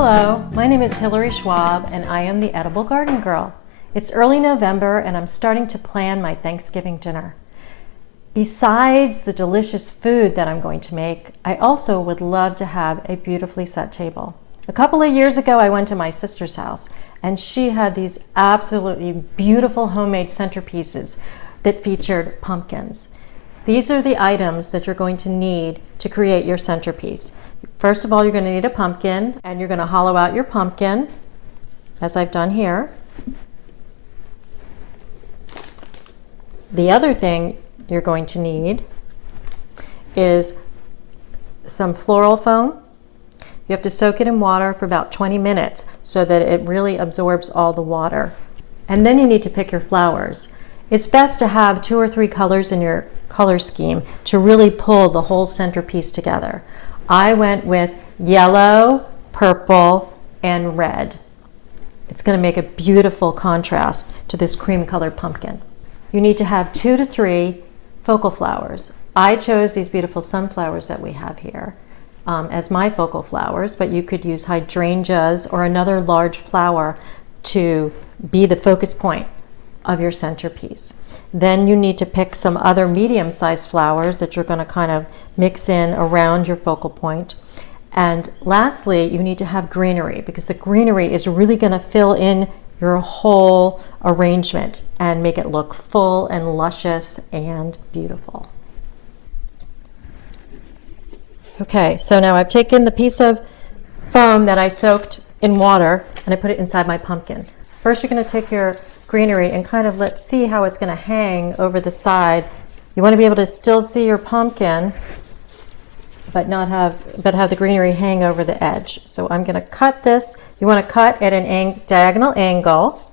Hello, my name is Hillary Schwab and I am the Edible Garden Girl. It's early November and I'm starting to plan my Thanksgiving dinner. Besides the delicious food that I'm going to make, I also would love to have a beautifully set table. A couple of years ago I went to my sister's house and she had these absolutely beautiful homemade centerpieces that featured pumpkins. These are the items that you're going to need to create your centerpiece. First of all, you're going to need a pumpkin, and you're going to hollow out your pumpkin, as I've done here. The other thing you're going to need is some floral foam. You have to soak it in water for about 20 minutes so that it really absorbs all the water. And then you need to pick your flowers. It's best to have 2 or 3 colors in your color scheme to really pull the whole centerpiece together. I went with yellow, purple, and red. It's going to make a beautiful contrast to this cream colored pumpkin. You need to have 2 to 3 focal flowers. I chose these beautiful sunflowers that we have here as my focal flowers, but you could use hydrangeas or another large flower to be the focus point of your centerpiece. Then you need to pick some other medium-sized flowers that you're going to kind of mix in around your focal point. And lastly, you need to have greenery, because the greenery is really going to fill in your whole arrangement and make it look full and luscious and beautiful. Okay, so now I've taken the piece of foam that I soaked in water and I put it inside my pumpkin. First, you're going to take your greenery and kind of let's see how it's going to hang over the side. You want to be able to still see your pumpkin, but have the greenery hang over the edge. So I'm going to cut this. You want to cut at an diagonal angle.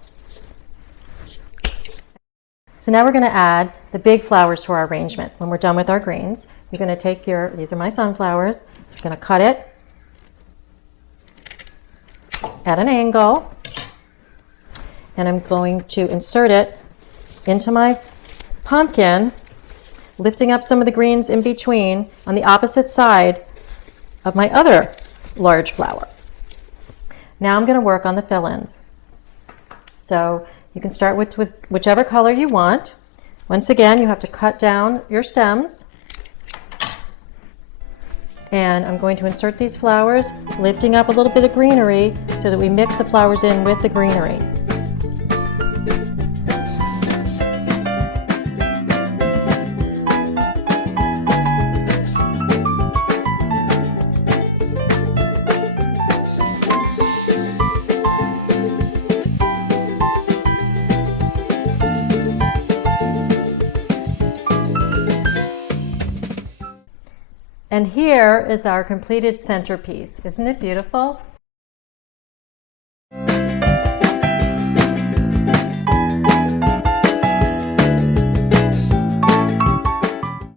So now we're going to add the big flowers to our arrangement. When we're done with our greens, you're going to take these are my sunflowers. You're going to cut it at an angle. And I'm going to insert it into my pumpkin, lifting up some of the greens in between on the opposite side of my other large flower. Now I'm going to work on the fill-ins. So you can start with whichever color you want. Once again, you have to cut down your stems. And I'm going to insert these flowers, lifting up a little bit of greenery so that we mix the flowers in with the greenery. And here is our completed centerpiece. Isn't it beautiful?